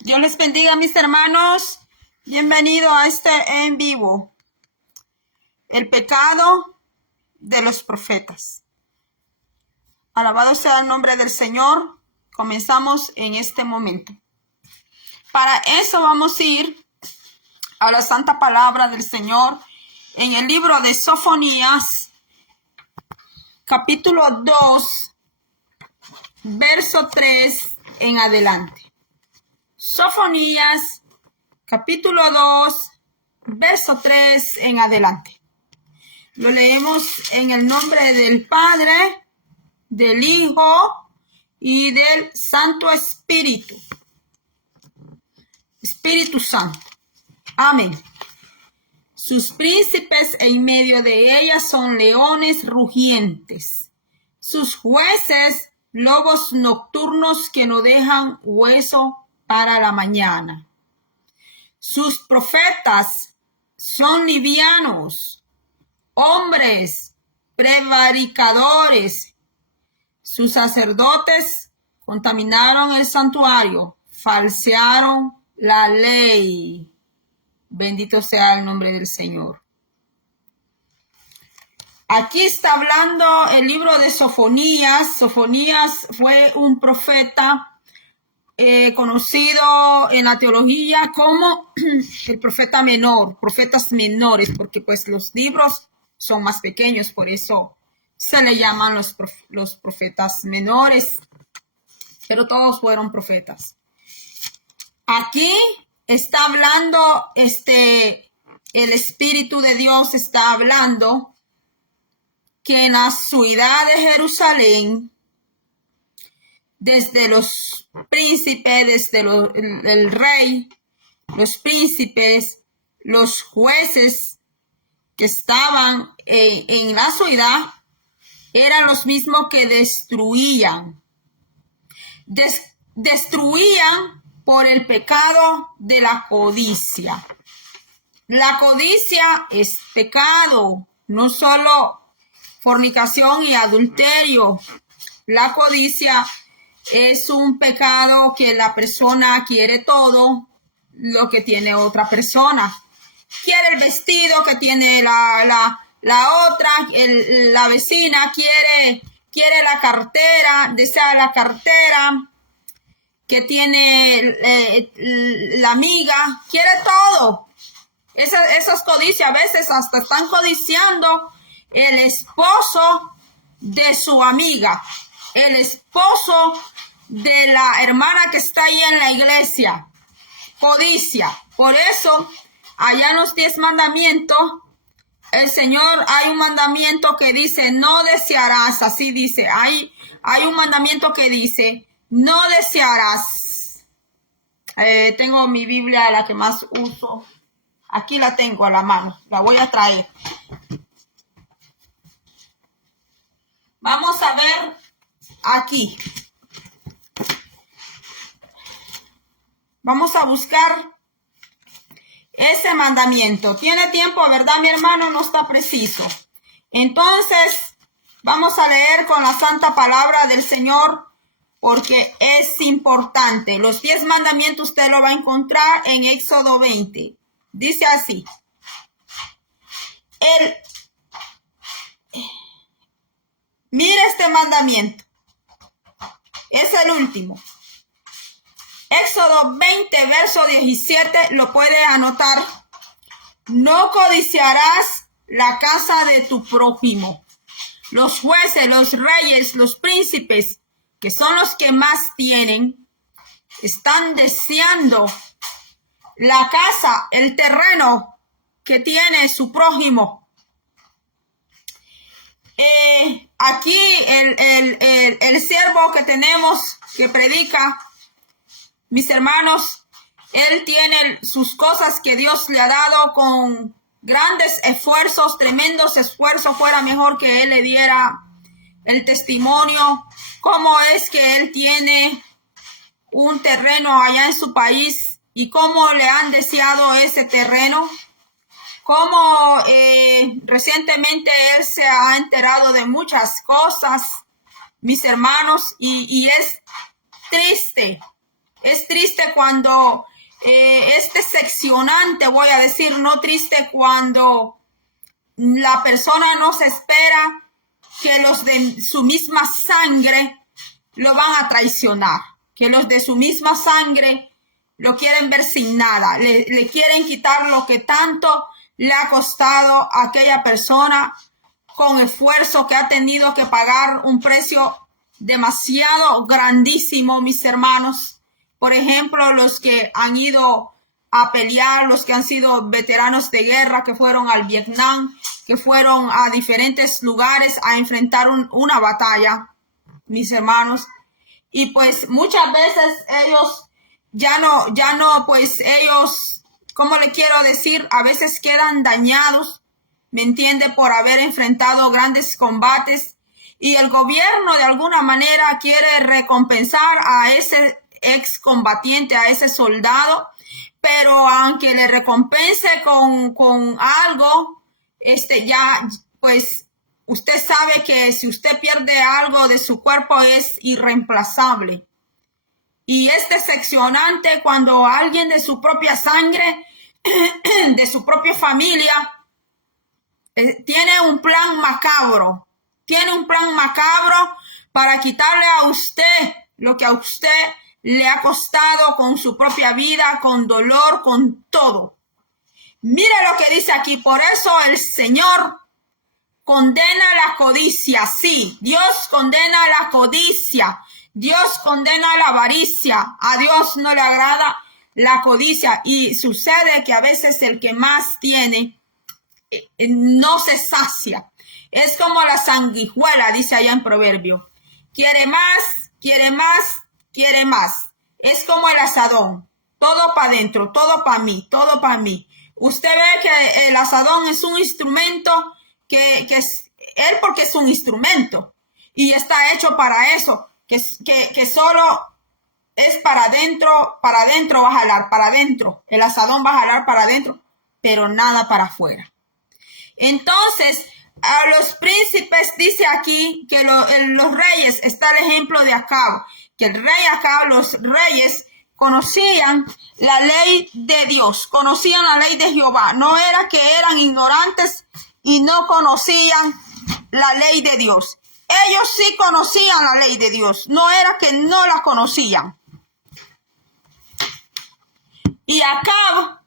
Dios les bendiga, mis hermanos. Bienvenido a este en vivo. El pecado de los profetas. Alabado sea el nombre del Señor. Comenzamos en este momento. Para eso vamos a ir a la santa palabra del Señor en el libro de Sofonías, capítulo 2, verso 3 en adelante. Sofonías, capítulo 2, verso 3 en adelante. Lo leemos en el nombre del Padre, del Hijo y del Santo Espíritu. Espíritu Santo. Amén. Sus príncipes en medio de ella son leones rugientes. Sus jueces, lobos nocturnos que no dejan hueso para la mañana. Sus profetas son livianos, hombres prevaricadores. Sus sacerdotes contaminaron el santuario, falsearon la ley. Bendito sea el nombre del Señor. Aquí está hablando el libro de Sofonías. Sofonías fue un profeta conocido en la teología como el profeta menor, profetas menores, porque pues los libros son más pequeños, por eso se le llaman los profetas menores, pero todos fueron profetas. Aquí está hablando el Espíritu de Dios está hablando que en la ciudad de Jerusalén, desde los príncipes, desde el rey, los príncipes, los jueces que estaban en la ciudad, eran los mismos que destruían. Destruían por el pecado de la codicia. La codicia es pecado, no solo fornicación y adulterio. La codicia es un pecado que la persona quiere todo lo que tiene otra persona. Quiere el vestido que tiene la otra, la vecina quiere la cartera, desea la cartera que tiene la amiga, quiere todo. Esas codicias, a veces hasta están codiciando el esposo de su amiga, el esposo de la hermana que está ahí en la iglesia. Codicia. Por eso, allá en los 10 mandamientos, el Señor, hay un mandamiento que dice, no desearás, así dice, hay un mandamiento que dice, no desearás. Tengo mi Biblia, la que más uso. Aquí la tengo a la mano, la voy a traer. Vamos a ver aquí. Vamos a buscar ese mandamiento. Tiene tiempo, ¿verdad, mi hermano? No está preciso. Entonces, vamos a leer con la santa palabra del Señor porque es importante. Los 10 mandamientos usted lo va a encontrar en Éxodo 20. Dice así. Mira este mandamiento. Es el último. Éxodo 20, verso 17, lo puede anotar. No codiciarás la casa de tu prójimo. Los jueces, los reyes, los príncipes, que son los que más tienen, están deseando la casa, el terreno que tiene su prójimo. Aquí el siervo que tenemos que predica, mis hermanos, él tiene sus cosas que Dios le ha dado con grandes esfuerzos, tremendos esfuerzos. Fuera mejor que él le diera el testimonio, cómo es que él tiene un terreno allá en su país y cómo le han deseado ese terreno. Cómo recientemente él se ha enterado de muchas cosas, mis hermanos, y es triste Es triste cuando es decepcionante, voy a decir, no triste cuando la persona no se espera que los de su misma sangre lo van a traicionar, que los de su misma sangre lo quieren ver sin nada, le quieren quitar lo que tanto le ha costado a aquella persona con esfuerzo, que ha tenido que pagar un precio demasiado grandísimo, mis hermanos. Por ejemplo, los que han ido a pelear, los que han sido veteranos de guerra, que fueron al Vietnam, que fueron a diferentes lugares a enfrentar una batalla, mis hermanos. Y pues muchas veces ellos ellos, ¿cómo le quiero decir? A veces quedan dañados, ¿me entiende? Por haber enfrentado grandes combates. Y el gobierno de alguna manera quiere recompensar a ese excombatiente, a ese soldado, pero aunque le recompense con algo, pues usted sabe que si usted pierde algo de su cuerpo es irreemplazable. Y es decepcionante cuando alguien de su propia sangre, de su propia familia, tiene un plan macabro. Tiene un plan macabro para quitarle a usted lo que a usted le ha costado con su propia vida, con dolor, con todo. Mire lo que dice aquí. Por eso el Señor condena la codicia. Sí, Dios condena la codicia. Dios condena la avaricia. A Dios no le agrada la codicia. Y sucede que a veces el que más tiene no se sacia. Es como la sanguijuela, dice allá en Proverbio. Quiere más, quiere más, quiere más. Es como el asadón. Todo para adentro, todo para mí, todo para mí. Usted ve que el asadón es un instrumento que es él, porque es un instrumento y está hecho para eso, que solo es para adentro va a jalar para adentro. El asadón va a jalar para adentro, pero nada para afuera. Entonces, a los príncipes dice aquí que los reyes, está el ejemplo de Acab, que el rey Acab, los reyes conocían la ley de Dios, conocían la ley de Jehová. No era que eran ignorantes y no conocían la ley de Dios. Ellos sí conocían la ley de Dios, no era que no la conocían. Y Acab,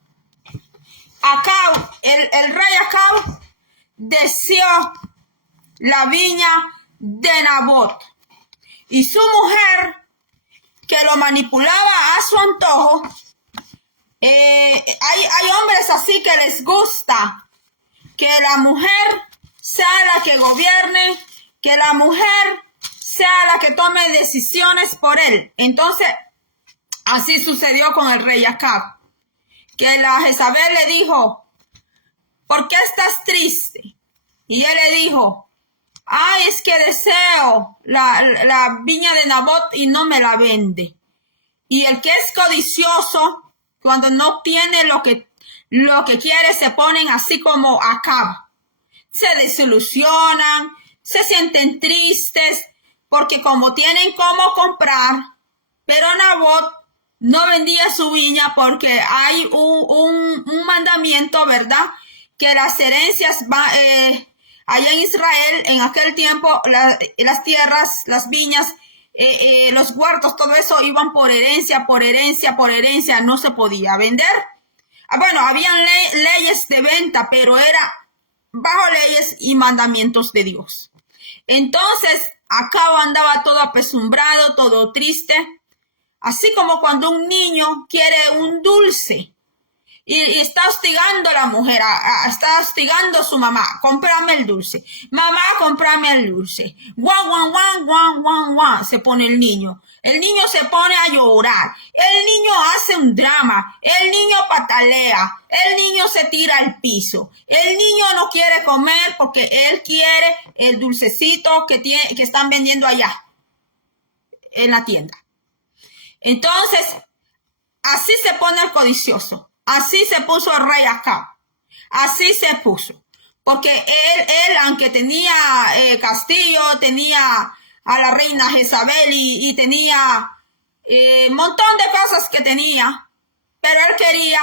el rey Acab deseó la viña de Nabot, y su mujer, que lo manipulaba a su antojo. Hay hombres así que les gusta que la mujer sea la que gobierne, que la mujer sea la que tome decisiones por él. Entonces, así sucedió con el rey Acab, que la Jezabel le dijo: ¿por qué estás triste? Y él le dijo: ay, es que deseo la viña de Nabot y no me la vende. Y el que es codicioso, cuando no tiene lo que quiere, se ponen así como Acab. Se desilusionan, se sienten tristes, porque como tienen cómo comprar, pero Nabot no vendía su viña, porque hay un mandamiento, ¿verdad? Que las herencias allá en Israel, en aquel tiempo, las tierras, las viñas, los huertos, todo eso iban por herencia, no se podía vender. Bueno, habían leyes de venta, pero era bajo leyes y mandamientos de Dios. Entonces, Acab andaba todo apresurado, todo triste, así como cuando un niño quiere un dulce y está hostigando a la mujer, está hostigando a su mamá: cómprame el dulce, mamá, cómprame el dulce. Guan, guan, guan, guan, guan, guan, se pone el niño se pone a llorar, el niño hace un drama, el niño patalea, el niño se tira al piso, el niño no quiere comer porque él quiere el dulcecito que están vendiendo allá en la tienda. Entonces, así se pone el codicioso. Así se puso el rey Acab. Así se puso. Porque él aunque tenía castillo, tenía a la reina Jezabel y tenía montón de cosas que tenía, pero él quería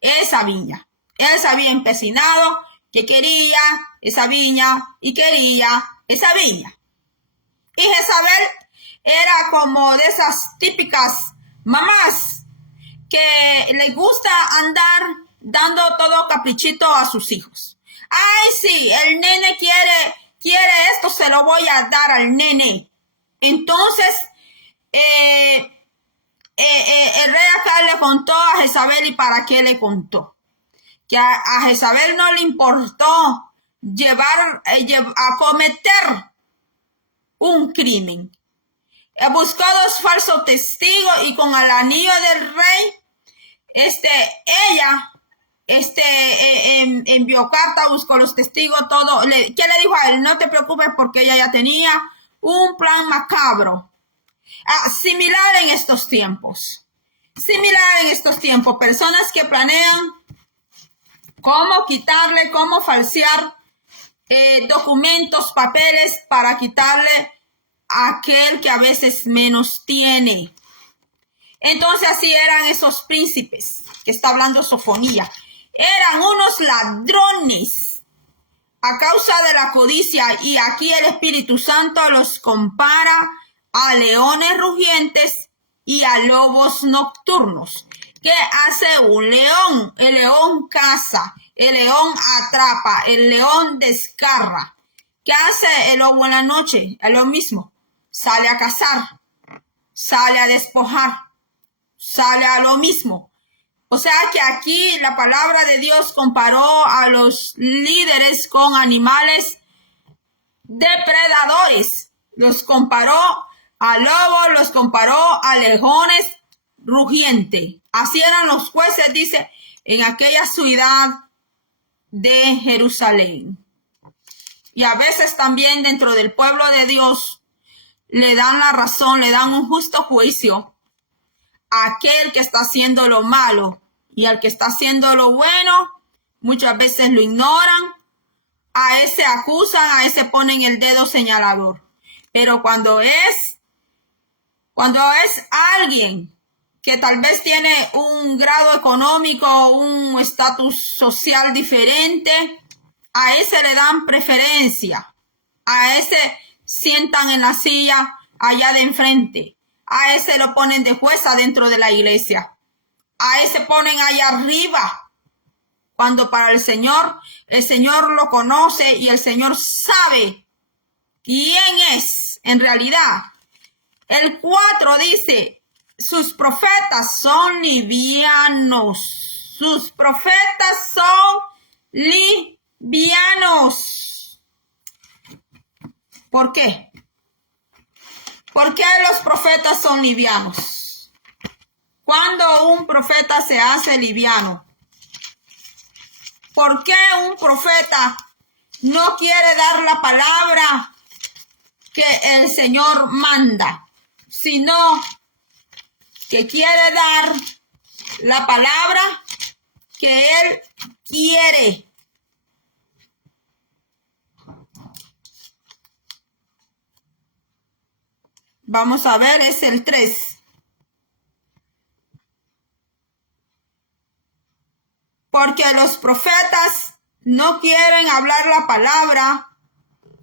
esa viña. Él se había empecinado que quería esa viña y quería esa viña. Y Jezabel era como de esas típicas mamás que les gusta andar dando todo caprichito a sus hijos. Ay, sí, el nene quiere esto, se lo voy a dar al nene. Entonces, el rey Acab le contó a Jezabel. ¿Y para qué le contó? Que a Jezabel no le importó a cometer un crimen. Buscó 2 falsos testigos y con el anillo del rey, ella envió carta, buscó los testigos, todo. ¿Qué le dijo a él? No te preocupes, porque ella ya tenía un plan macabro. Similar en estos tiempos. Personas que planean cómo quitarle, cómo falsear documentos, papeles para quitarle a aquel que a veces menos tiene. Entonces así eran esos príncipes que está hablando Sofonía. Eran unos ladrones a causa de la codicia, y aquí el Espíritu Santo los compara a leones rugientes y a lobos nocturnos. ¿Qué hace un león? El león caza, el león atrapa, el león desgarra. ¿Qué hace el lobo en la noche? Es lo mismo. Sale a cazar, sale a despojar, sale a lo mismo. O sea que aquí la palabra de Dios comparó a los líderes con animales depredadores. Los comparó a lobos, los comparó a leones rugientes. Así eran los jueces, dice, en aquella ciudad de Jerusalén. Y a veces también dentro del pueblo de Dios le dan la razón, le dan un justo juicio a aquel que está haciendo lo malo, y al que está haciendo lo bueno muchas veces lo ignoran, a ese acusan, a ese ponen el dedo señalador. Pero cuando es alguien que tal vez tiene un grado económico, un estatus social diferente, a ese le dan preferencia, a ese sientan en la silla allá de enfrente, a ese lo ponen de jueza dentro de la iglesia, a ese ponen allá arriba, cuando para el Señor lo conoce y el Señor sabe quién es en realidad. El 4 dice, sus profetas son livianos. Sus profetas son livianos. ¿Por qué? ¿Por qué los profetas son livianos? ¿Cuándo un profeta se hace liviano? ¿Por qué un profeta no quiere dar la palabra que el Señor manda, sino que quiere dar la palabra que Él quiere? Vamos a ver, es el 3. Porque los profetas no quieren hablar la palabra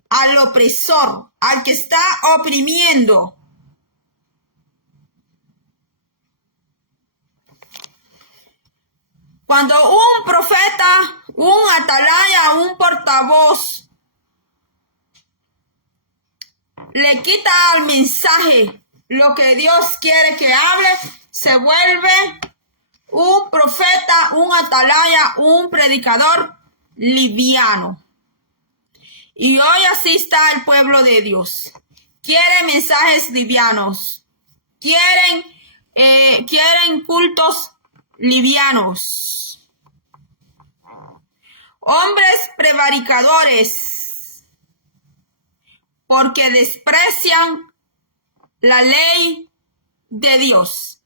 al opresor, al que está oprimiendo. Cuando un profeta, un atalaya, un portavoz le quita al mensaje lo que Dios quiere que hable, se vuelve un profeta, un atalaya, un predicador liviano. Y hoy así está el pueblo de Dios. Quieren mensajes livianos. Quieren cultos livianos. Hombres prevaricadores, porque desprecian la ley de Dios.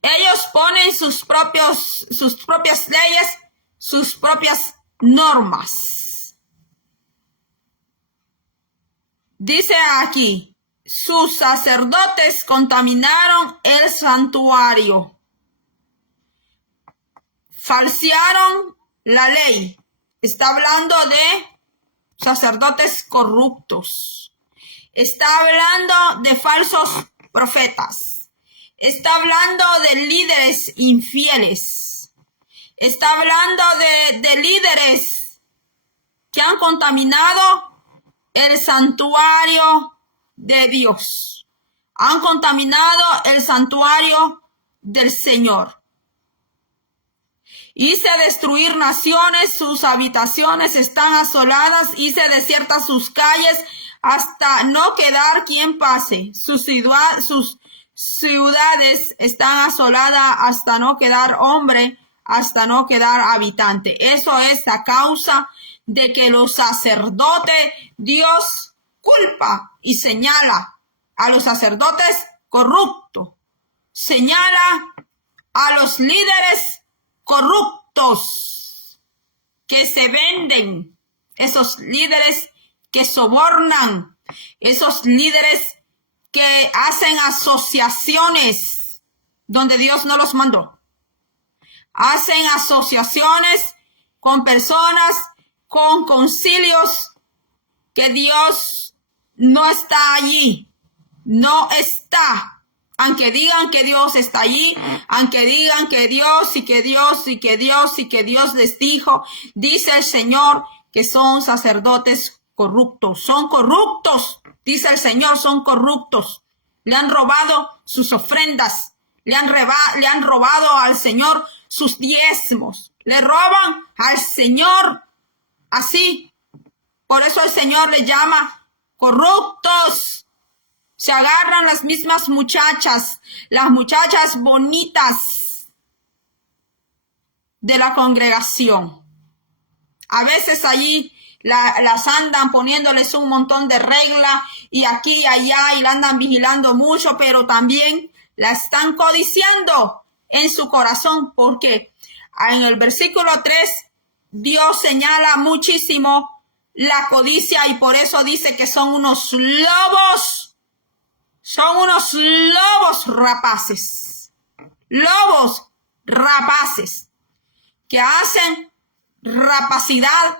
Ellos ponen sus propias leyes, sus propias normas. Dice aquí, sus sacerdotes contaminaron el santuario. Falsearon la ley. Está hablando de sacerdotes corruptos. Está hablando de falsos profetas. Está hablando de líderes infieles. Está hablando de líderes que han contaminado el santuario de Dios. Han contaminado el santuario del Señor. Hice destruir naciones, sus habitaciones están asoladas, hice desiertas sus calles hasta no quedar quien pase. Sus ciudades están asoladas hasta no quedar hombre, hasta no quedar habitante. Eso es a causa de que los sacerdotes, Dios culpa y señala a los sacerdotes corruptos. Señala a los líderes corruptos que se venden, esos líderes que sobornan, esos líderes que hacen asociaciones donde Dios no los mandó. Hacen asociaciones con personas, con concilios que Dios no está allí, no está. Aunque digan que Dios está allí, aunque digan que Dios y que Dios y que Dios y que Dios les dijo, dice el Señor que son sacerdotes corruptos. Son corruptos, dice el Señor, son corruptos. Le han robado sus ofrendas, le han robado al Señor sus diezmos. Le roban al Señor así. Por eso el Señor le llama corruptos. Se agarran las mismas muchachas, las muchachas bonitas de la congregación. A veces allí las andan poniéndoles un montón de reglas y aquí y allá y la andan vigilando mucho, pero también la están codiciando en su corazón, porque en el versículo 3 Dios señala muchísimo la codicia y por eso dice que son unos lobos. Son unos lobos rapaces. Lobos rapaces que hacen rapacidad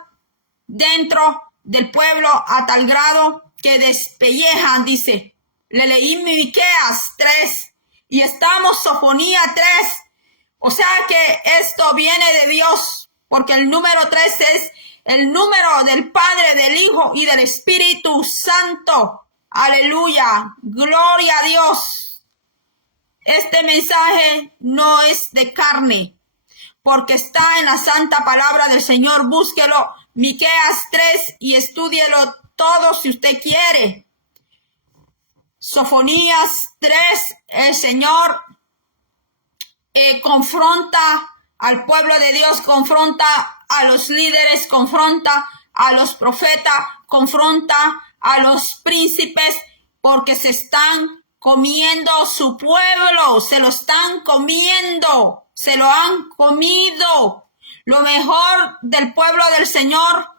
dentro del pueblo a tal grado que despellejan, dice. Le leí Miqueas 3 y estamos Sofonía 3. O sea que esto viene de Dios, porque el número 3 es el número del Padre, del Hijo y del Espíritu Santo. Aleluya, gloria a Dios. Este mensaje no es de carne, porque está en la santa palabra del Señor. Búsquelo, Miqueas 3, y estúdielo todo si usted quiere. Sofonías 3, el Señor confronta al pueblo de Dios, confronta a los líderes, confronta a los profetas, confronta a los príncipes, porque se están comiendo su pueblo, se lo están comiendo, se lo han comido. Lo mejor del pueblo del Señor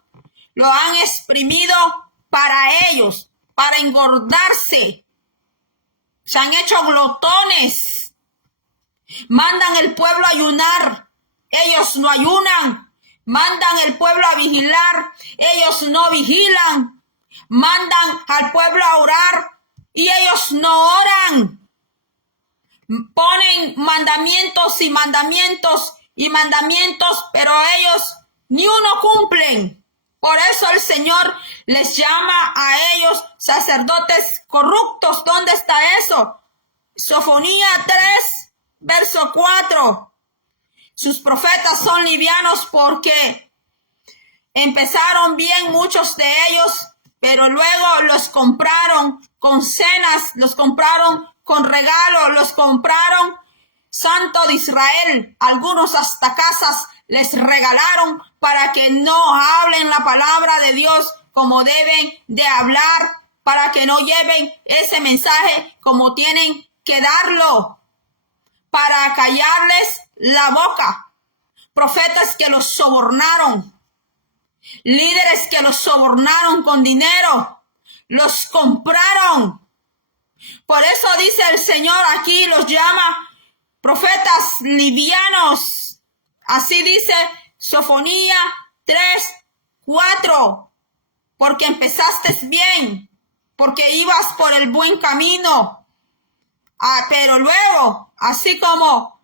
lo han exprimido para ellos, para engordarse. Se han hecho glotones. Mandan el pueblo a ayunar, ellos no ayunan. Mandan el pueblo a vigilar, ellos no vigilan. Mandan al pueblo a orar y ellos no oran. Ponen mandamientos y mandamientos y mandamientos, pero ellos ni uno cumplen. Por eso el Señor les llama a ellos sacerdotes corruptos. ¿Dónde está eso? Sofonía 3, verso 4. Sus profetas son livianos porque empezaron bien muchos de ellos, pero luego los compraron con cenas, los compraron con regalos, los compraron Santo de Israel. Algunos hasta casas les regalaron para que no hablen la palabra de Dios como deben de hablar, para que no lleven ese mensaje como tienen que darlo, para callarles la boca. Profetas que los sobornaron. Líderes que los sobornaron con dinero, los compraron Por eso dice el Señor aquí, los llama profetas livianos. Así dice Sofonía 3:4. Porque empezaste bien, porque ibas por el buen camino. Pero luego, así como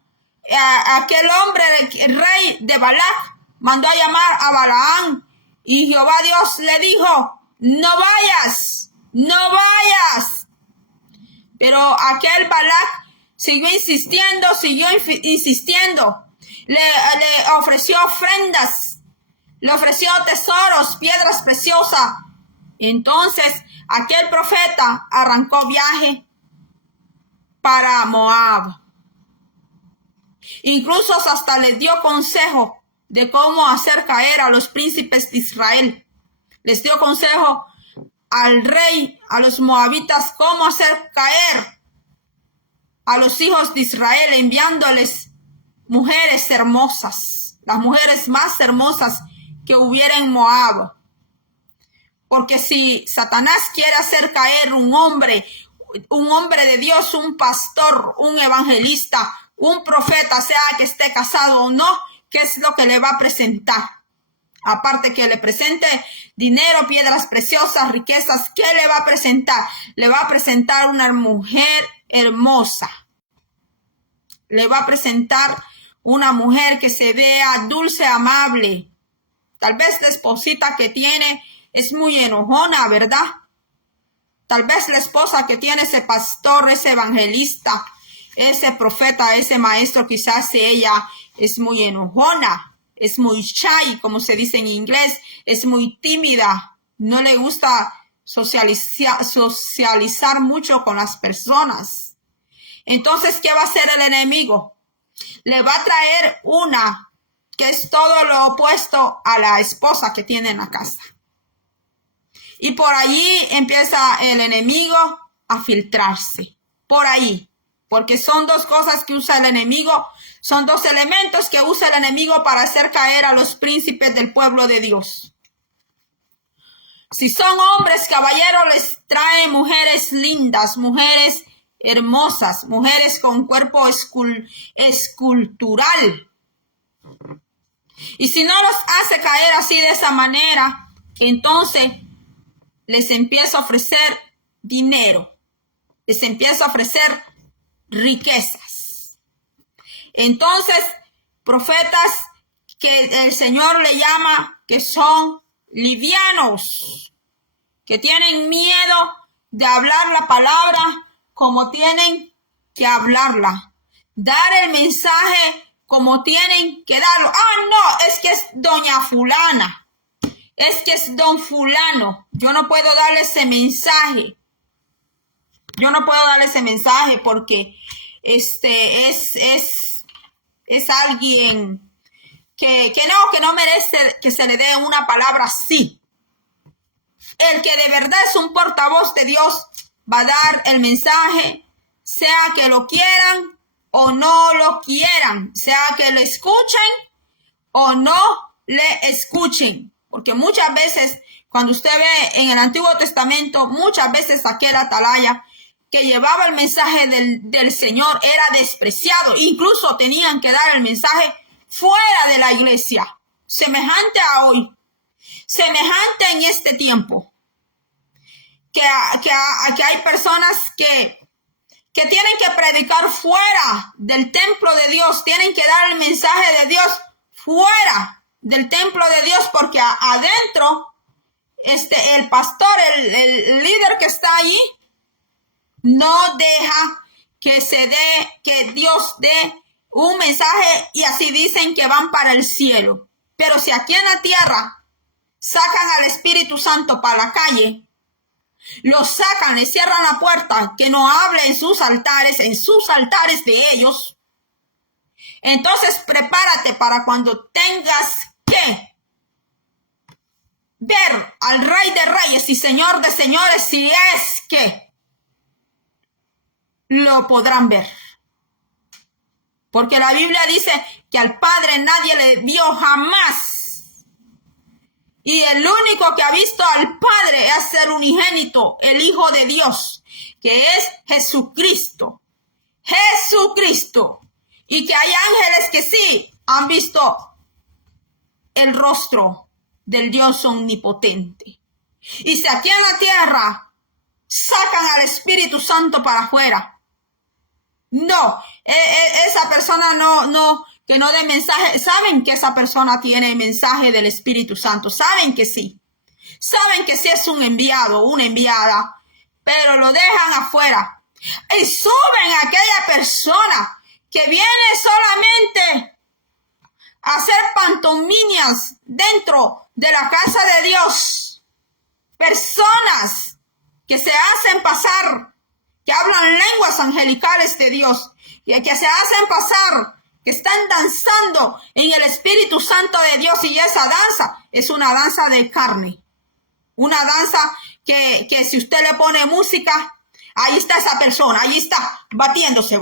aquel hombre, el rey de Balac, mandó a llamar a Balaam, y Jehová Dios le dijo, no vayas, no vayas. Pero aquel Balac siguió insistiendo. Le ofreció ofrendas, le ofreció tesoros, piedras preciosas. Entonces aquel profeta arrancó viaje para Moab. Incluso hasta les dio consejo de cómo hacer caer a los príncipes de Israel. Les dio consejo al rey, a los moabitas, cómo hacer caer a los hijos de Israel, enviándoles mujeres hermosas, las mujeres más hermosas que hubiera en Moab. Porque si Satanás quiere hacer caer un hombre de Dios, un pastor, un evangelista, un profeta, sea que esté casado o no, ¿qué es lo que le va a presentar? Aparte que le presente dinero, piedras preciosas, riquezas, ¿qué le va a presentar? Le va a presentar una mujer hermosa. Le va a presentar una mujer que se vea dulce, amable. Tal vez la esposita que tiene es muy enojona, ¿verdad? Tal vez la esposa que tiene ese pastor, ese evangelista, ese profeta, ese maestro, quizás ella es muy enojona, es muy shy, como se dice en inglés, es muy tímida, no le gusta socializar mucho con las personas. Entonces, ¿qué va a hacer el enemigo? Le va a traer una que es todo lo opuesto a la esposa que tiene en la casa. Y por allí empieza el enemigo a filtrarse. Por ahí. Porque son dos cosas que usa el enemigo. Son dos elementos que usa el enemigo para hacer caer a los príncipes del pueblo de Dios. Si son hombres, caballeros, les trae mujeres lindas, mujeres hermosas, mujeres con cuerpo escultural. Y si no los hace caer así de esa manera, entonces les empieza a ofrecer dinero, les empieza a ofrecer riquezas. Entonces, profetas que el Señor le llama que son livianos, que tienen miedo de hablar la palabra como tienen que hablarla, dar el mensaje como tienen que darlo. No, es que es doña fulana, es que es don fulano, yo no puedo darle ese mensaje. Yo no puedo darle ese mensaje porque es alguien que no merece que se le dé una palabra así. El que de verdad es un portavoz de Dios va a dar el mensaje, sea que lo quieran o no lo quieran, sea que lo escuchen o no le escuchen. Porque muchas veces, cuando usted ve en el Antiguo Testamento, muchas veces aquel atalaya que llevaba el mensaje del Señor era despreciado. Incluso tenían que dar el mensaje fuera de la iglesia. Semejante a hoy. Semejante en este tiempo. Que hay personas que tienen que predicar fuera del templo de Dios. Tienen que dar el mensaje de Dios fuera del templo de Dios. Porque adentro, el pastor, el líder que está allí, no deja que Dios dé un mensaje y así dicen que van para el cielo. Pero si aquí en la tierra sacan al Espíritu Santo para la calle, lo sacan, le cierran la puerta, que no hable en sus altares de ellos, entonces prepárate para cuando tengas que ver al Rey de Reyes y Señor de Señores, si es que lo podrán ver. Porque la Biblia dice que al Padre nadie le vio jamás. Y el único que ha visto al Padre es el unigénito, el Hijo de Dios, que es Jesucristo. Jesucristo. Y que hay ángeles que sí han visto el rostro del Dios omnipotente. Y si aquí en la tierra sacan al Espíritu Santo para afuera, no, esa persona que no dé mensaje, saben que esa persona tiene el mensaje del Espíritu Santo, saben que sí es un enviado, una enviada, pero lo dejan afuera y suben a aquella persona que viene solamente a hacer pantomimias dentro de la casa de Dios, personas que se hacen pasar, que hablan lenguas angelicales de Dios, y que se hacen pasar, que están danzando en el Espíritu Santo de Dios, y esa danza es una danza de carne, una danza que si usted le pone música, ahí está esa persona, ahí está, batiéndose.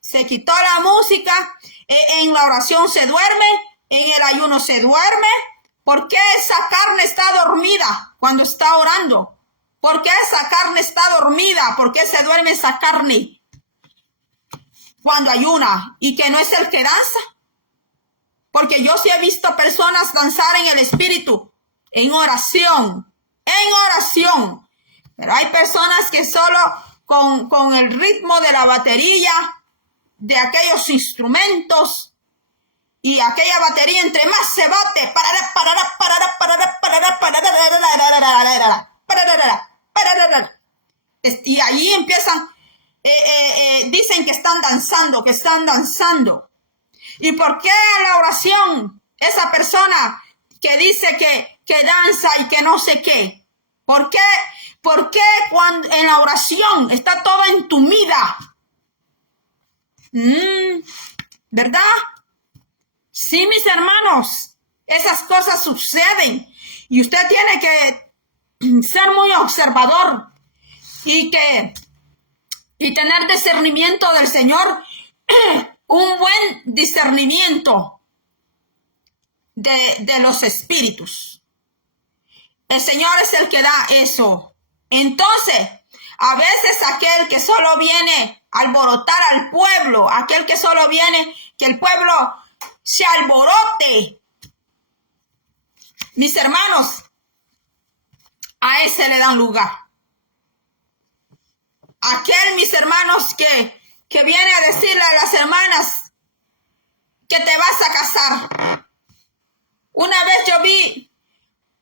Se quitó la música, en la oración se duerme, en el ayuno se duerme. ¿Por qué esa carne está dormida cuando está orando? ¿Por qué esa carne está dormida? ¿Por qué se duerme esa carne cuando ayuna? ¿Y que no es el que danza? Porque yo sí he visto personas danzar en el Espíritu, en oración. Pero hay personas que solo con el ritmo de la batería, de aquellos instrumentos, y aquella batería entre más se bate, y allí empiezan, dicen que están danzando. ¿Y por qué la oración, esa persona que dice que danza y que no sé qué? ¿Por qué cuando en la oración está toda entumida? ¿Verdad? Sí, mis hermanos, esas cosas suceden y usted tiene que ser muy observador y tener discernimiento del Señor, un buen discernimiento de los espíritus. El Señor es el que da eso. Entonces, a veces aquel que solo viene a alborotar al pueblo, aquel que solo viene que el pueblo se alborote, mis hermanos, a ese le dan lugar. Aquel, mis hermanos, que viene a decirle a las hermanas que te vas a casar. Una vez yo vi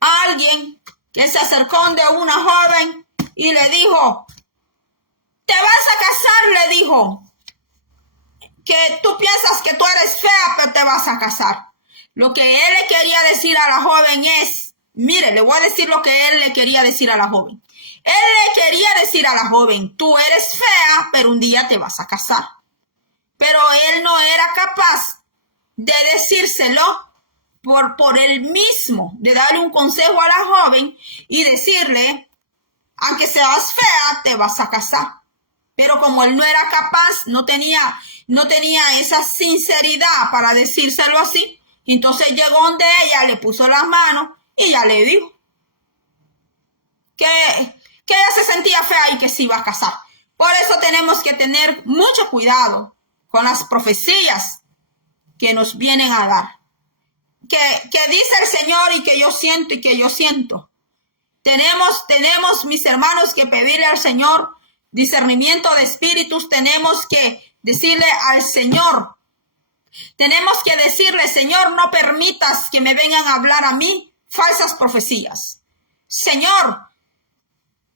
a alguien que se acercó de una joven y le dijo, te vas a casar, le dijo, que tú piensas que tú eres fea, pero te vas a casar. Lo que él le quería decir a la joven es, mire, le voy a decir lo que él le quería decir a la joven. Él le quería decir a la joven, tú eres fea, pero un día te vas a casar. Pero él no era capaz de decírselo por él mismo, de darle un consejo a la joven y decirle, aunque seas fea, te vas a casar. Pero como él no era capaz, no tenía esa sinceridad para decírselo así, entonces llegó donde ella, le puso las manos y ya le dijo que ella se sentía fea y que se iba a casar. Por eso tenemos que tener mucho cuidado con las profecías que nos vienen a dar. Que dice el Señor y que yo siento. Tenemos, mis hermanos, que pedirle al Señor discernimiento de espíritus. Tenemos que decirle al Señor, tenemos que decirle, Señor, no permitas que me vengan a hablar a mí falsas profecías. Señor,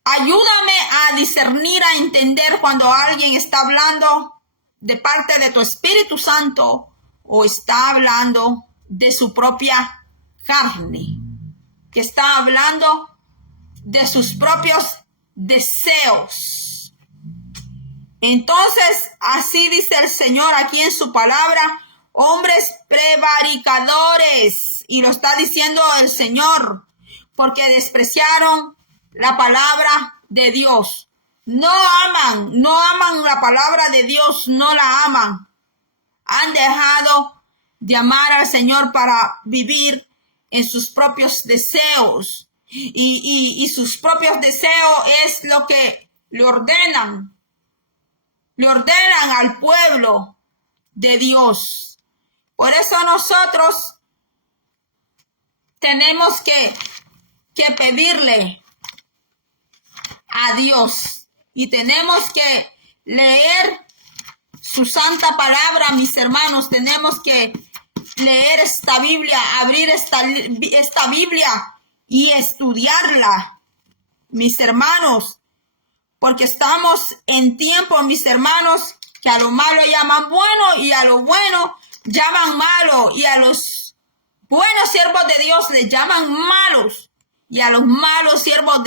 ayúdame a discernir, a entender cuando alguien está hablando de parte de tu Espíritu Santo o está hablando de su propia carne, que está hablando de sus propios deseos. Entonces, así dice el Señor aquí en su palabra, hombres prevaricadores, y lo está diciendo el Señor, porque despreciaron la palabra de Dios. No aman la palabra de Dios, no la aman. Han dejado de amar al Señor para vivir en sus propios deseos. Y sus propios deseos es lo que le ordenan al pueblo de Dios. Por eso nosotros tenemos que pedirle a Dios y tenemos que leer su santa palabra, mis hermanos. Tenemos que leer esta Biblia, abrir esta Biblia y estudiarla, mis hermanos, porque estamos en tiempo, mis hermanos, que a lo malo llaman bueno y a lo bueno llaman malo, y a los buenos siervos de Dios les llaman malos, y a los malos siervos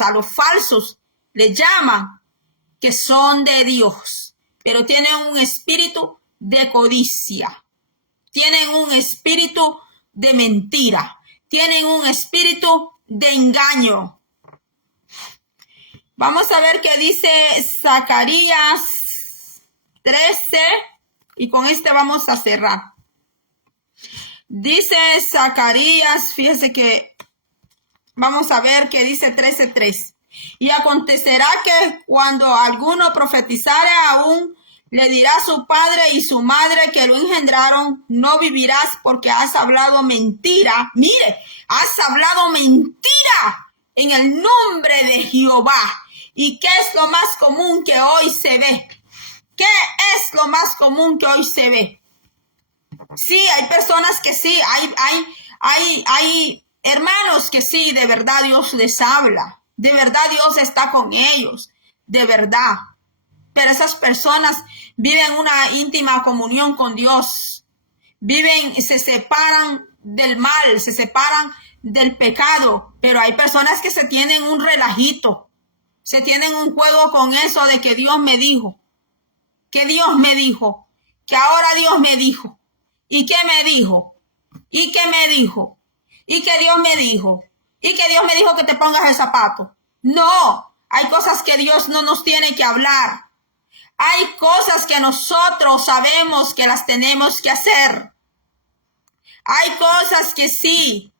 a los falsos les llaman que son de Dios, pero tienen un espíritu de codicia, tienen un espíritu de mentira, tienen un espíritu de engaño. Vamos a ver qué dice Zacarías 13 y con este vamos a cerrar. Dice Zacarías, fíjese que vamos a ver qué dice 13:3. Y acontecerá que cuando alguno profetizare aún, le dirá a su padre y su madre que lo engendraron: no vivirás porque has hablado mentira. Mire, has hablado mentira en el nombre de Jehová. ¿Y qué es lo más común que hoy se ve? ¿Qué es lo más común que hoy se ve? Sí, hay personas que sí, hay hermanos que sí, de verdad Dios les habla. De verdad Dios está con ellos, de verdad. Pero esas personas viven una íntima comunión con Dios. Se separan del mal, se separan del pecado. Pero hay personas que se tienen un relajito, se tienen un juego con eso de que Dios me dijo, que Dios me dijo, que ahora Dios me dijo. ¿Y qué me dijo? ¿Y qué me dijo? ¿Y qué Dios me dijo? ¿Y que Dios me dijo que te pongas el zapato? No, hay cosas que Dios no nos tiene que hablar. Hay cosas que nosotros sabemos que las tenemos que hacer. Hay cosas que sí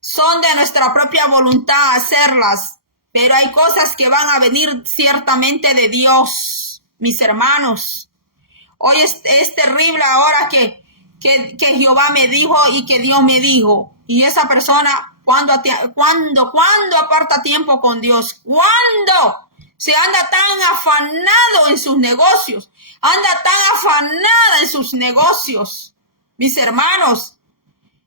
son de nuestra propia voluntad hacerlas, pero hay cosas que van a venir ciertamente de Dios, mis hermanos. Hoy es terrible ahora que Jehová me dijo y que Dios me dijo. Y esa persona, ¿cuándo aparta tiempo con Dios? ¿Cuándo? Se anda tan afanado en sus negocios. Anda tan afanada en sus negocios, mis hermanos.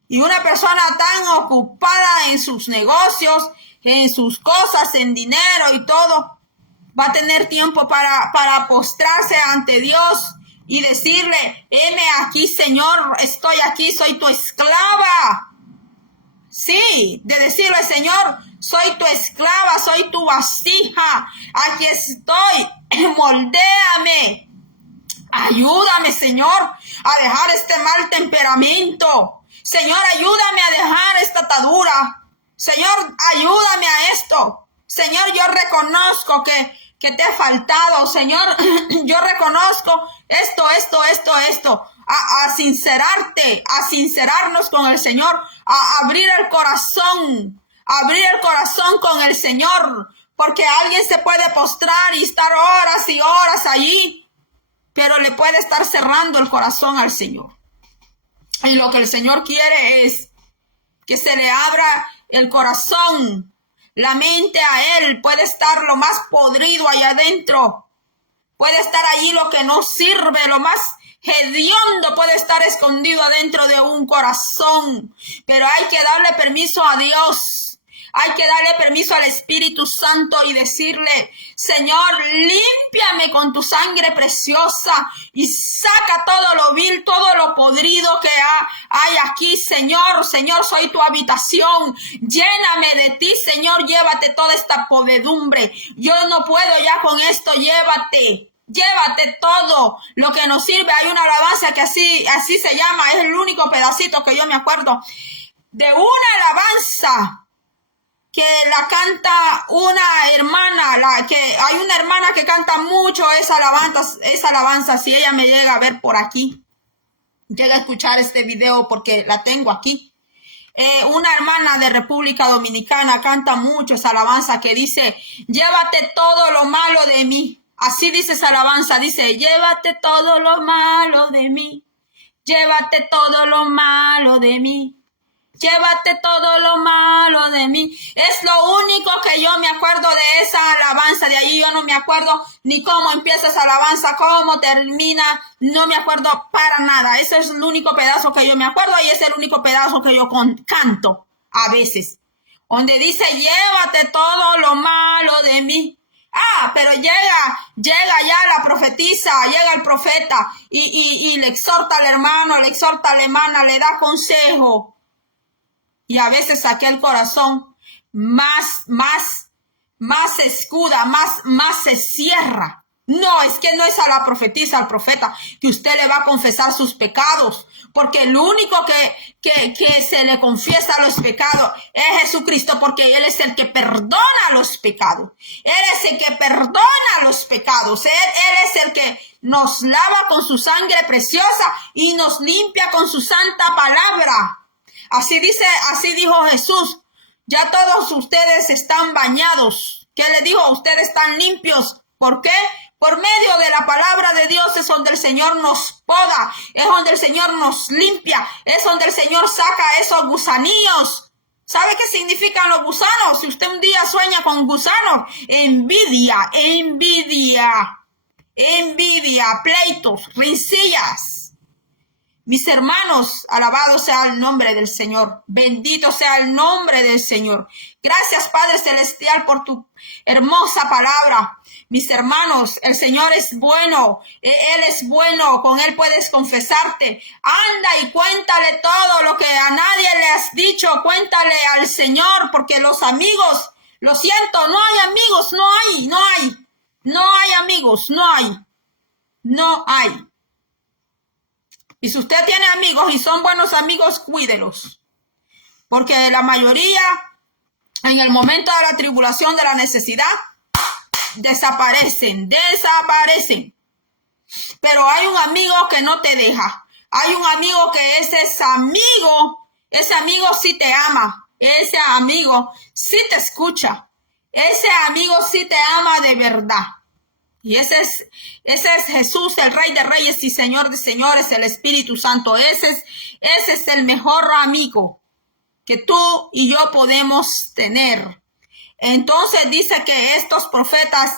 Y una persona tan ocupada en sus negocios, en sus cosas, en dinero y todo, va a tener tiempo para postrarse ante Dios y decirle: heme aquí, Señor, estoy aquí, soy tu esclava. Sí, de decirle: Señor, soy tu esclava, soy tu vasija, aquí estoy, moldéame. Ayúdame, Señor, a dejar este mal temperamento. Señor, ayúdame a dejar esta atadura. Señor, ayúdame a esto. Señor, yo reconozco que te he faltado. Señor, yo reconozco esto. A sincerarnos con el Señor, a abrir el corazón con el Señor, porque alguien se puede postrar y estar horas y horas allí, pero le puede estar cerrando el corazón al Señor. Y lo que el Señor quiere es que se le abra el corazón, la mente a Él. Puede estar lo más podrido allá adentro. Puede estar allí lo que no sirve, lo más hediondo puede estar escondido adentro de un corazón. Pero hay que darle permiso a Dios. Hay que darle permiso al Espíritu Santo y decirle: Señor, límpiame con tu sangre preciosa y saca todo lo vil, todo lo podrido que hay aquí, Señor. Señor, soy tu habitación. Lléname de ti, Señor. Llévate toda esta podredumbre. Yo no puedo ya con esto. Llévate todo lo que nos sirve. Hay una alabanza que así se llama. Es el único pedacito que yo me acuerdo de una alabanza que la canta una hermana, hay una hermana que canta mucho esa alabanza, si ella me llega a ver por aquí. llega a escuchar este video porque la tengo aquí. Una hermana de República Dominicana canta mucho esa alabanza que dice, llévate todo lo malo de mí. Así dice esa alabanza, dice, llévate todo lo malo de mí. Llévate todo lo malo de mí. Llévate todo lo malo de mí. Es lo único que yo me acuerdo de esa alabanza. De allí yo no me acuerdo ni cómo empieza esa alabanza, cómo termina. No me acuerdo para nada. Ese es el único pedazo que yo me acuerdo y es el único pedazo que yo canto a veces. Donde dice, llévate todo lo malo de mí. Pero llega ya la profetisa, llega el profeta y le exhorta al hermano, le exhorta a la hermana, le da consejo. Y a veces aquel corazón más se escuda, más se cierra. No, es que no es a la profetisa, al profeta, que usted le va a confesar sus pecados, porque el único que se le confiesa los pecados es Jesucristo, porque Él es el que perdona los pecados. Él es el que perdona los pecados. Él es el que nos lava con su sangre preciosa y nos limpia con su santa palabra. Así dijo Jesús, ya todos ustedes están bañados. ¿Qué le dijo? Ustedes están limpios. ¿Por qué? Por medio de la palabra de Dios es donde el Señor nos poda, es donde el Señor nos limpia, es donde el Señor saca esos gusanillos. ¿Sabe qué significan los gusanos? Si usted un día sueña con gusanos, envidia, pleitos, rencillas. Mis hermanos, alabado sea el nombre del Señor. Bendito sea el nombre del Señor. Gracias, Padre Celestial, por tu hermosa palabra. Mis hermanos, el Señor es bueno. Él es bueno. Con Él puedes confesarte. Anda y cuéntale todo lo que a nadie le has dicho. Cuéntale al Señor, porque los amigos, lo siento, no hay amigos, no hay amigos, no hay. Y si usted tiene amigos y son buenos amigos, cuídelos. Porque la mayoría, en el momento de la tribulación, de la necesidad, desaparecen. Pero hay un amigo que no te deja. Hay un amigo que ese amigo sí te ama. Ese amigo sí te escucha. Ese amigo sí te ama de verdad. Y ese es Jesús, el Rey de Reyes y Señor de Señores, el Espíritu Santo. Ese es el mejor amigo que tú y yo podemos tener. Entonces dice que estos profetas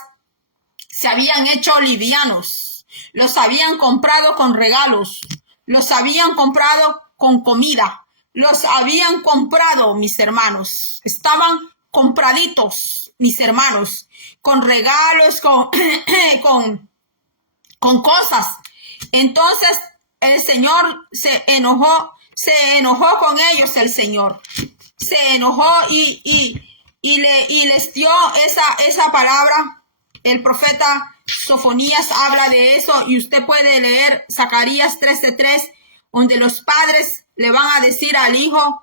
se habían hecho livianos. Los habían comprado con regalos. Los habían comprado con comida. Los habían comprado, mis hermanos. Estaban compraditos, mis hermanos, con regalos, con cosas. Entonces el Señor se enojó con ellos, el Señor. Se enojó y les dio esa palabra. El profeta Sofonías habla de eso y usted puede leer Zacarías 13:3, donde los padres le van a decir al hijo,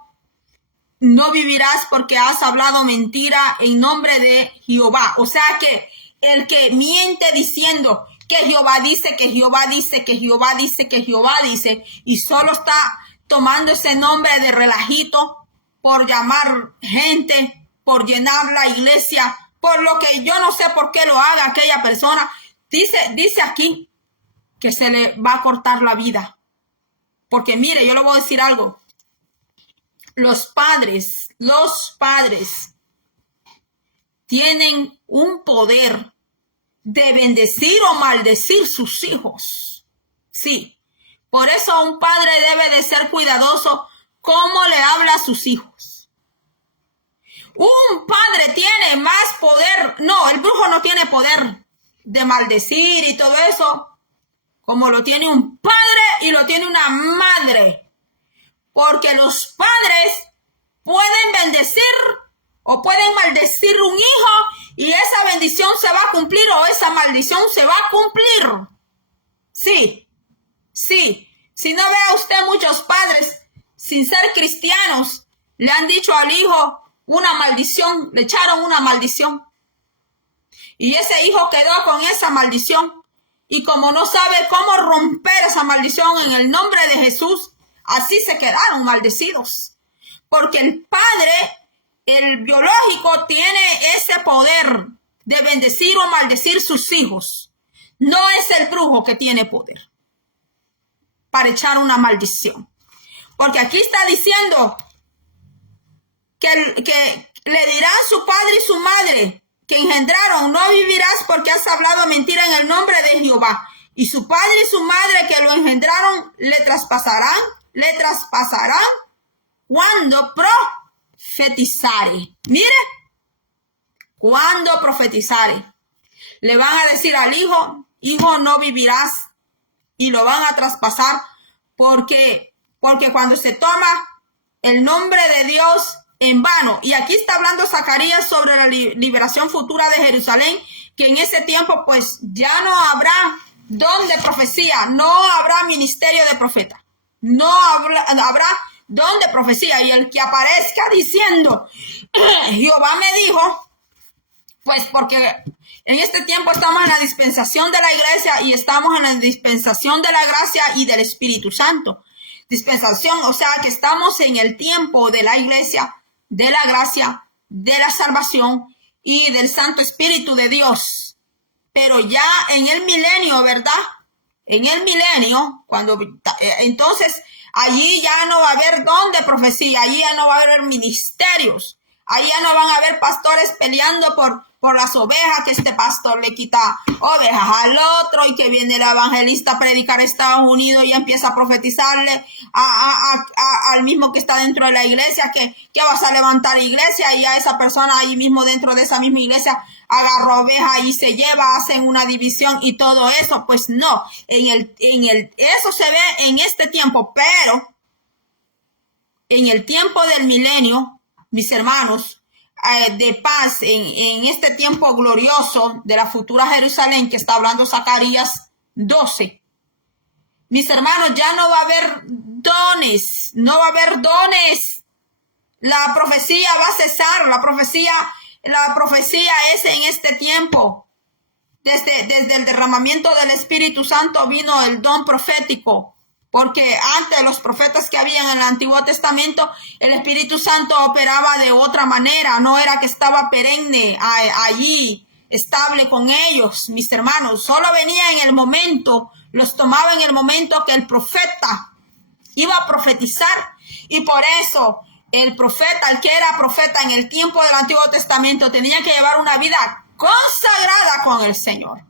no vivirás porque has hablado mentira en nombre de Jehová. O sea que el que miente diciendo que Jehová dice, que Jehová dice, que Jehová dice, que Jehová dice, y solo está tomando ese nombre de relajito por llamar gente, por llenar la iglesia, por lo que yo no sé por qué lo haga aquella persona. Dice aquí que se le va a cortar la vida. Porque mire, yo le voy a decir algo. Los padres tienen un poder de bendecir o maldecir sus hijos. Sí, por eso un padre debe de ser cuidadoso cómo le habla a sus hijos. Un padre tiene más poder, no, el brujo no tiene poder de maldecir y todo eso, como lo tiene un padre y lo tiene una madre. Porque los padres pueden bendecir o pueden maldecir un hijo y esa bendición se va a cumplir o esa maldición se va a cumplir. Sí. Si no vea usted muchos padres, sin ser cristianos, le han dicho al hijo una maldición, le echaron una maldición. Y ese hijo quedó con esa maldición. Y como no sabe cómo romper esa maldición en el nombre de Jesús, así se quedaron maldecidos. Porque el Padre, el biológico, tiene ese poder de bendecir o maldecir sus hijos. No es el brujo que tiene poder para echar una maldición. Porque aquí está diciendo que le dirán su padre y su madre que engendraron: no vivirás porque has hablado mentira en el nombre de Jehová. Y su padre y su madre que lo engendraron le traspasarán cuando profetizare. Mire, cuando profetizare. Le van a decir al hijo: hijo, no vivirás. Y lo van a traspasar porque cuando se toma el nombre de Dios en vano. Y aquí está hablando Zacarías sobre la liberación futura de Jerusalén, que en ese tiempo pues ya no habrá don de profecía, no habrá ministerio de profeta, no habrá don de profecía. Y el que aparezca diciendo: Jehová me dijo, pues porque en este tiempo estamos en la dispensación de la iglesia y estamos en la dispensación de la gracia y del Espíritu Santo. Dispensación, o sea que estamos en el tiempo de la iglesia, de la gracia, de la salvación y del Santo Espíritu de Dios. Pero ya en el milenio, ¿verdad? En el milenio, entonces allí ya no va a haber don de profecía, allí ya no va a haber ministerios, allí ya no van a haber pastores peleando por las ovejas, que este pastor le quita ovejas al otro y que viene el evangelista a predicar a Estados Unidos y empieza a profetizarle al mismo que está dentro de la iglesia que vas a levantar iglesia, y a esa persona ahí mismo dentro de esa misma iglesia agarra ovejas y se lleva, hacen una división y todo eso. Pues no, eso se ve en este tiempo, pero en el tiempo del milenio, mis hermanos, de paz, en este tiempo glorioso de la futura Jerusalén que está hablando Zacarías 12, mis hermanos, ya no va a haber dones, no va a haber dones. La profecía va a cesar, la profecía es en este tiempo. Desde el derramamiento del Espíritu Santo vino el don profético. Porque antes los profetas que habían en el Antiguo Testamento, el Espíritu Santo operaba de otra manera. No era que estaba perenne allí, estable con ellos, mis hermanos. Solo venía en el momento, los tomaba en el momento que el profeta iba a profetizar. Y por eso el profeta, el que era profeta en el tiempo del Antiguo Testamento, tenía que llevar una vida consagrada con el Señor.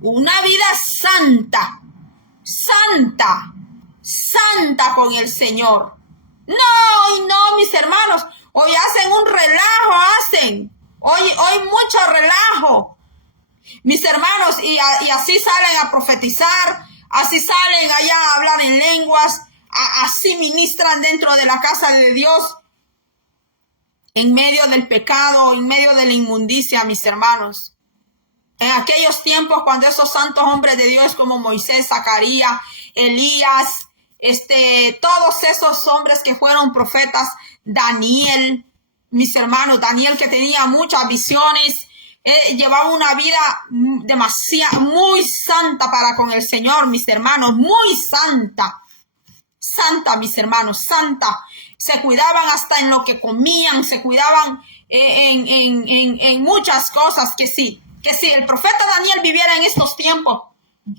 Una vida santa con el Señor. No, mis hermanos, hoy hacen un relajo, hoy mucho relajo, mis hermanos, y así salen a profetizar, así salen allá a hablar en lenguas, así ministran dentro de la casa de Dios, en medio del pecado, en medio de la inmundicia, mis hermanos. En aquellos tiempos, cuando esos santos hombres de Dios como Moisés, Zacarías, Elías, todos esos hombres que fueron profetas, Daniel, mis hermanos, Daniel, que tenía muchas visiones, llevaba una vida muy santa para con el Señor, mis hermanos, muy santa, mis hermanos, santa. Se cuidaban hasta en lo que comían, se cuidaban en muchas cosas, que si el profeta Daniel viviera en estos tiempos,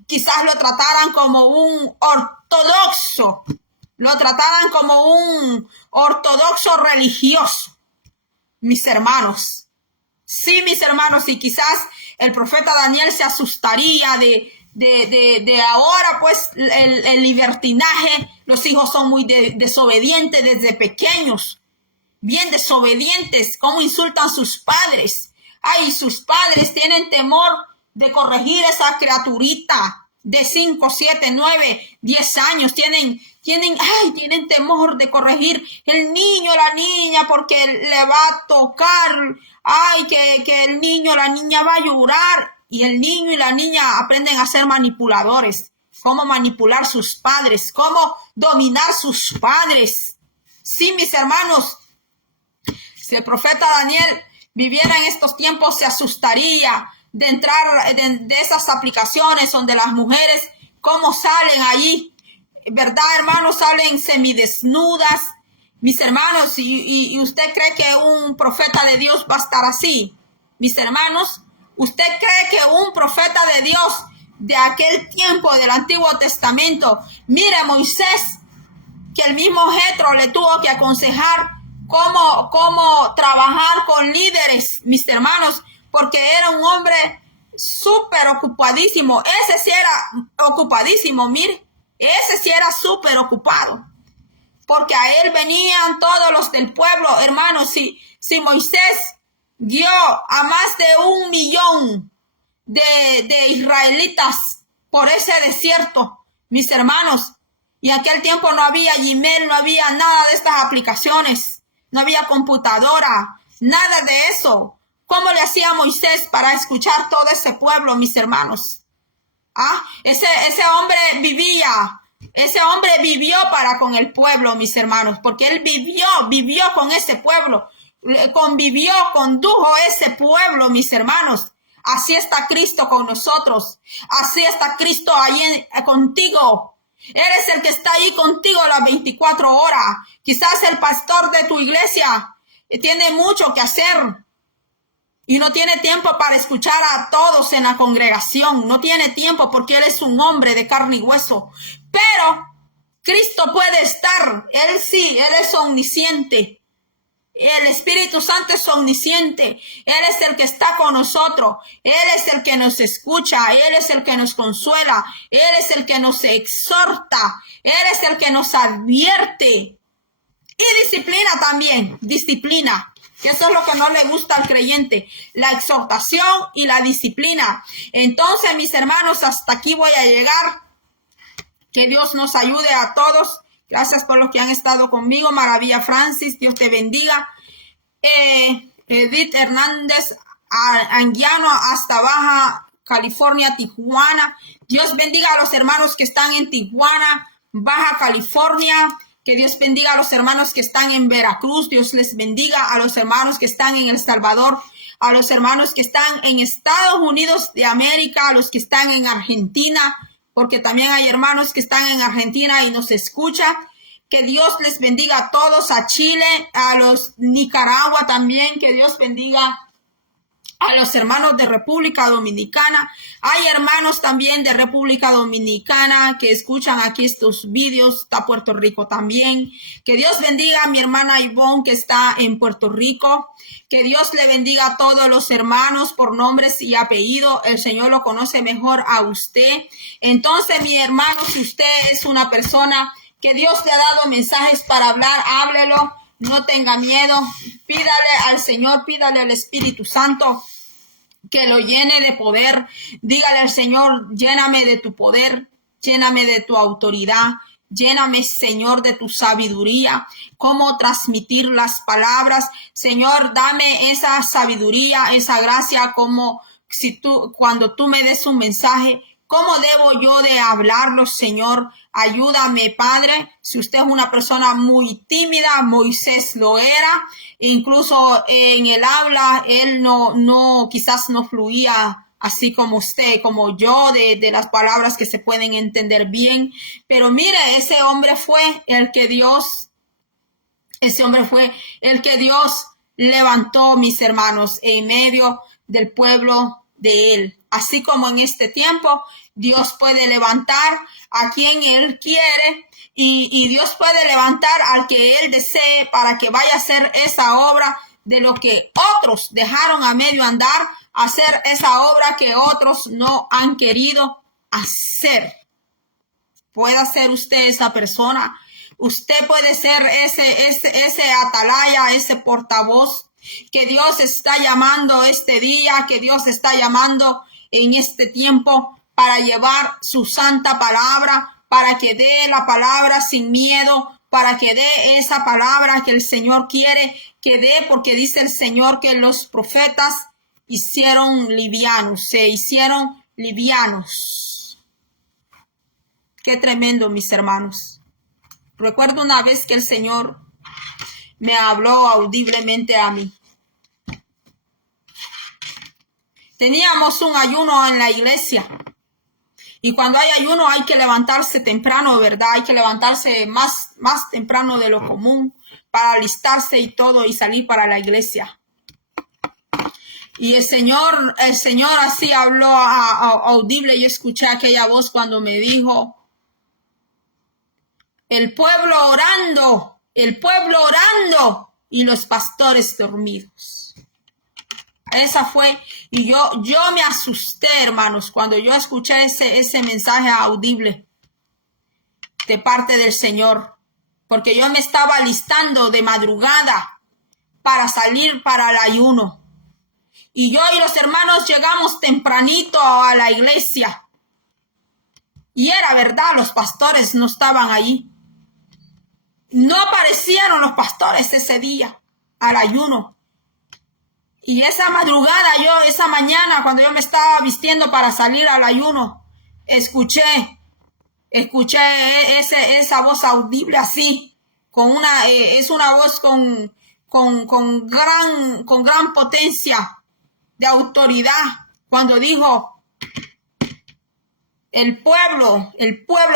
quizás lo trataran como un ortodoxo religioso, mis hermanos. Sí, mis hermanos, y quizás el profeta Daniel se asustaría de ahora, pues, el libertinaje. Los hijos son muy desobedientes desde pequeños, bien desobedientes, cómo insultan a sus padres. Ay, sus padres tienen temor de corregir esa criaturita de 5, 7, 9, 10 años. Tienen temor de corregir el niño, la niña, porque le va a tocar. Ay, que el niño, la niña va a llorar. Y el niño y la niña aprenden a ser manipuladores. Cómo manipular sus padres, cómo dominar sus padres. Sí, mis hermanos, si el profeta Daniel viviera en estos tiempos, se asustaría de entrar de esas aplicaciones donde las mujeres, cómo salen allí, ¿verdad, hermanos? Salen semidesnudas, mis hermanos, y usted cree que un profeta de Dios va a estar así, mis hermanos. ¿Usted cree que un profeta de Dios de aquel tiempo del Antiguo Testamento, mire Moisés, que el mismo Jetro le tuvo que aconsejar cómo trabajar con líderes, mis hermanos, porque era un hombre súper ocupadísimo? Ese sí era ocupadísimo, mire, ese sí era súper ocupado, porque a él venían todos los del pueblo, hermanos. Si Moisés guió a más de 1 millón de israelitas por ese desierto, mis hermanos, y en aquel tiempo no había Gmail, no había nada de estas aplicaciones, no había computadora, nada de eso. ¿Cómo le hacía Moisés para escuchar todo ese pueblo, mis hermanos? Ese hombre vivió para con el pueblo, mis hermanos, porque él vivió con ese pueblo, convivió, condujo ese pueblo, mis hermanos. Así está Cristo con nosotros, así está Cristo ahí contigo. Eres el que está ahí contigo las 24 horas. Quizás el pastor de tu iglesia tiene mucho que hacer y no tiene tiempo para escuchar a todos en la congregación. No tiene tiempo porque él es un hombre de carne y hueso. Pero Cristo puede estar. Él sí, él es omnisciente. El Espíritu Santo es omnisciente. Él es el que está con nosotros. Él es el que nos escucha. Él es el que nos consuela. Él es el que nos exhorta. Él es el que nos advierte. Y disciplina también. Disciplina. Que eso es lo que no le gusta al creyente. La exhortación y la disciplina. Entonces, mis hermanos, hasta aquí voy a llegar. Que Dios nos ayude a todos. Gracias por los que han estado conmigo. Maravilla Francis, Dios te bendiga. Edith Hernández, Anguiano, hasta Baja California, Tijuana. Dios bendiga a los hermanos que están en Tijuana, Baja California. Que Dios bendiga a los hermanos que están en Veracruz. Dios les bendiga a los hermanos que están en El Salvador, a los hermanos que están en Estados Unidos de América, a los que están en Argentina, porque también hay hermanos que están en Argentina y nos escuchan. Que Dios les bendiga a todos, a Chile, a los Nicaragua también. Que Dios bendiga a los hermanos de República Dominicana. Hay hermanos también de República Dominicana que escuchan aquí estos vídeos. Está Puerto Rico también. Que Dios bendiga a mi hermana Ivonne que está en Puerto Rico. Que Dios le bendiga a todos los hermanos por nombres y apellidos. El Señor lo conoce mejor a usted. Entonces, mi hermano, si usted es una persona que Dios le ha dado mensajes para hablar, háblelo. No tenga miedo. Pídale al Señor, pídale al Espíritu Santo que lo llene de poder. Dígale al Señor, lléname de tu poder, lléname de tu autoridad. Lléname, Señor, de tu sabiduría, cómo transmitir las palabras. Señor, dame esa sabiduría, esa gracia, como cuando tú me des un mensaje, ¿cómo debo yo de hablarlo, Señor? Ayúdame, Padre. Si usted es una persona muy tímida, Moisés lo era. Incluso en el habla, él quizás no fluía así como usted, como yo, de las palabras que se pueden entender bien. Pero mire, ese hombre fue el que Dios levantó, mis hermanos, en medio del pueblo de él. Así como en este tiempo, Dios puede levantar a quien él quiere y Dios puede levantar al que él desee para que vaya a hacer esa obra de lo que otros dejaron a medio andar, hacer esa obra que otros no han querido hacer. Puede ser usted esa persona. Usted puede ser ese atalaya, ese portavoz que Dios está llamando este día, que Dios está llamando en este tiempo para llevar su santa palabra, para que dé la palabra sin miedo, para que dé esa palabra que el Señor quiere que dé, porque dice el Señor que los profetas se hicieron livianos. Qué tremendo, mis hermanos. Recuerdo una vez que el Señor me habló audiblemente a mí. Teníamos un ayuno en la iglesia. Y cuando hay ayuno hay que levantarse temprano, ¿verdad? Hay que levantarse más temprano de lo común para alistarse y todo y salir para la iglesia. Y el Señor así habló audible. Yo escuché aquella voz cuando me dijo, el pueblo orando y los pastores dormidos. Esa fue, y yo me asusté, hermanos, cuando yo escuché ese mensaje audible de parte del Señor, porque yo me estaba alistando de madrugada para salir para el ayuno. Y yo y los hermanos llegamos tempranito a la iglesia. Y era verdad, los pastores no estaban allí. No aparecieron los pastores ese día al ayuno. Y esa madrugada, esa mañana, cuando yo me estaba vistiendo para salir al ayuno, escuché esa voz audible así, es una voz con gran potencia de autoridad, cuando dijo, el pueblo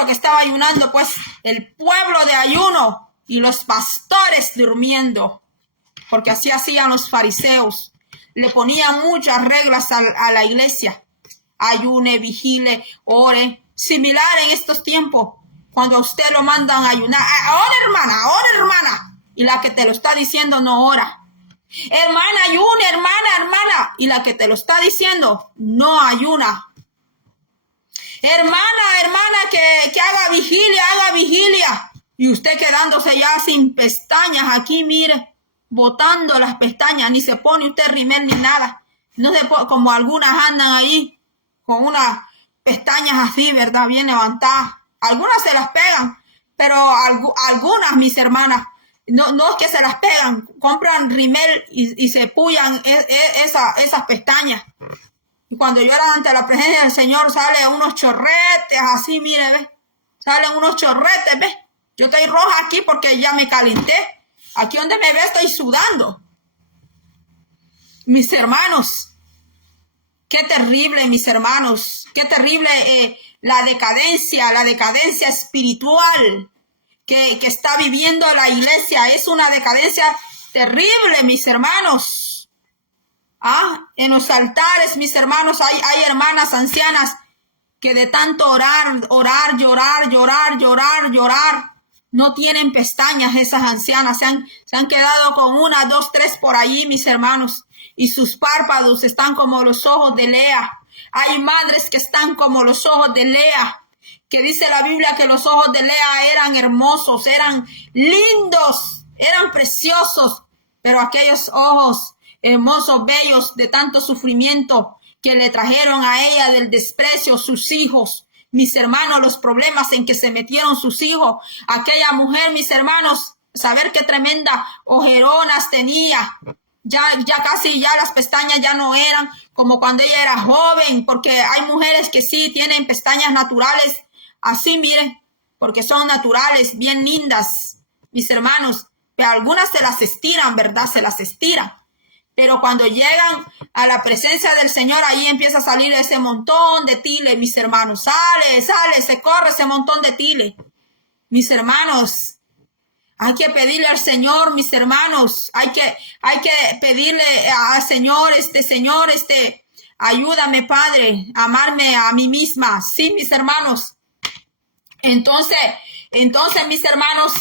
que estaba ayunando, pues el pueblo de ayuno y los pastores durmiendo, porque así hacían los fariseos. Le ponían muchas reglas a la iglesia. Ayune, vigile, ore. Similar en estos tiempos, cuando a usted lo mandan a ayunar. Ahora hermana. Y la que te lo está diciendo no ora. Hermana, ayune, hermana. Y la que te lo está diciendo no ayuna. Hermana, que haga vigilia. Y usted quedándose ya sin pestañas aquí, mire. Botando las pestañas, ni se pone usted rímel ni nada. No se pone, como algunas andan ahí con unas pestañas así, ¿verdad? Bien levantadas. Algunas se las pegan, pero algunas, mis hermanas, no es que se las pegan, compran rímel y se pullan esas pestañas. Y cuando lloran ante la presencia del Señor, salen unos chorretes así, mire, ¿ves? Salen unos chorretes, ¿ves? Yo estoy roja aquí porque ya me calenté. Aquí donde me ve estoy sudando. Mis hermanos, qué terrible, mis hermanos, qué terrible la decadencia espiritual que está viviendo la iglesia. Es una decadencia terrible, mis hermanos. En los altares, mis hermanos, hay hermanas ancianas que de tanto orar, llorar, no tienen pestañas esas ancianas, se han quedado con 1, 2, 3 por allí, mis hermanos, y sus párpados están como los ojos de Lea. Hay madres que están como los ojos de Lea, que dice la Biblia que los ojos de Lea eran hermosos, eran lindos, eran preciosos, pero aquellos ojos hermosos, bellos, de tanto sufrimiento que le trajeron a ella del desprecio sus hijos. Mis hermanos, los problemas en que se metieron sus hijos. Aquella mujer, mis hermanos, saber qué tremenda ojeronas tenía. Ya casi las pestañas ya no eran como cuando ella era joven, porque hay mujeres que sí tienen pestañas naturales. Así, miren, porque son naturales, bien lindas, mis hermanos. Pero algunas se las estiran, ¿verdad? Se las estiran. Pero cuando llegan a la presencia del Señor, ahí empieza a salir ese montón de tile, mis hermanos. Sale, se corre ese montón de tile. Mis hermanos, hay que pedirle al Señor, mis hermanos. Hay que pedirle al Señor, Señor, ayúdame, Padre, a amarme a mí misma. Sí, mis hermanos. Entonces, mis hermanos,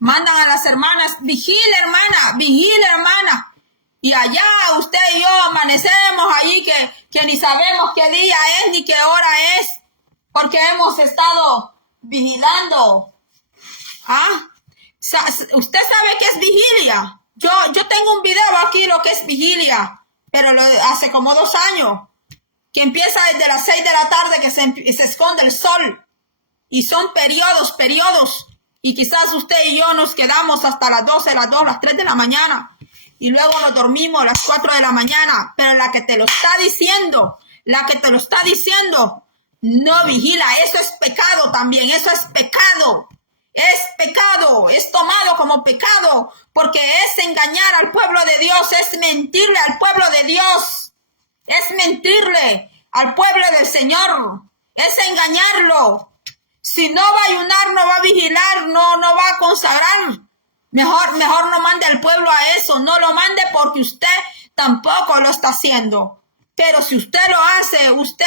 mandan a las hermanas, vigila hermana, y allá usted y yo amanecemos allí que ni sabemos qué día es ni qué hora es, porque hemos estado vigilando. ¿Usted sabe qué es vigilia? Yo tengo un video aquí lo que es vigilia, pero hace como 2 años, que empieza desde las 6 de la tarde que se esconde el sol, y son periodos, y quizás usted y yo nos quedamos hasta las 12, las 2, las 3 de la mañana, y luego nos dormimos a las 4 de la mañana, pero la que te lo está diciendo, no vigila. Eso es pecado también, eso es pecado. Es pecado, es tomado como pecado, porque es engañar al pueblo de Dios, es mentirle al pueblo de Dios, es mentirle al pueblo del Señor, es engañarlo. Si no va a ayunar, no va a vigilar, no va a consagrar, mejor no mande al pueblo a eso, no lo mande porque usted tampoco lo está haciendo. Pero si usted lo hace, usted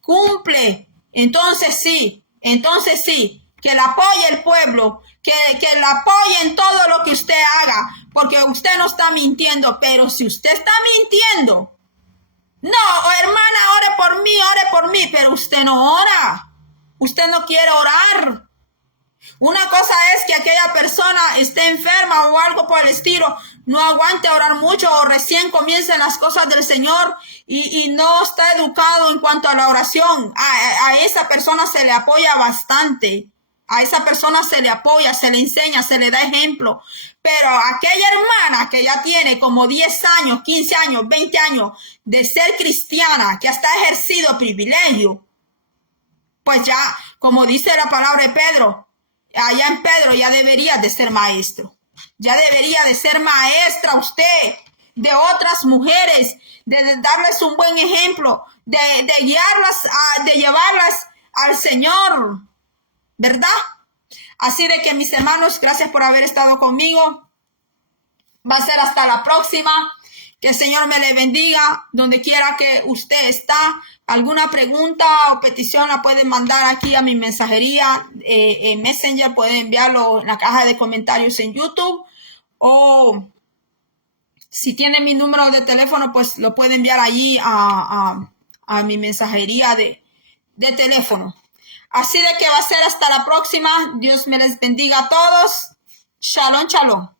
cumple, entonces sí, que le apoye el pueblo, que le apoye en todo lo que usted haga, porque usted no está mintiendo. Pero si usted está mintiendo, no, hermana, ore por mí, pero usted no ora, usted no quiere orar. Una cosa es que aquella persona esté enferma o algo por el estilo, no aguante orar mucho o recién comiencen las cosas del Señor y no está educado en cuanto a la oración. A esa persona se le apoya bastante. A esa persona se le apoya, se le enseña, se le da ejemplo. Pero aquella hermana que ya tiene como 10 años, 15 años, 20 años de ser cristiana, que hasta ha ejercido privilegio, pues ya, como dice la palabra de Pedro, allá en Pedro ya debería de ser maestro. Ya debería de ser maestra usted de otras mujeres, de darles un buen ejemplo, de guiarlas, de llevarlas al Señor, ¿verdad? Así de que, mis hermanos, gracias por haber estado conmigo. Va a ser hasta la próxima. Que el Señor me le bendiga donde quiera que usted está. Alguna pregunta o petición la pueden mandar aquí a mi mensajería en Messenger. Pueden enviarlo en la caja de comentarios en YouTube. O si tienen mi número de teléfono, pues lo pueden enviar allí a mi mensajería de teléfono. Así de que va a ser hasta la próxima. Dios me les bendiga a todos. Shalom, shalom.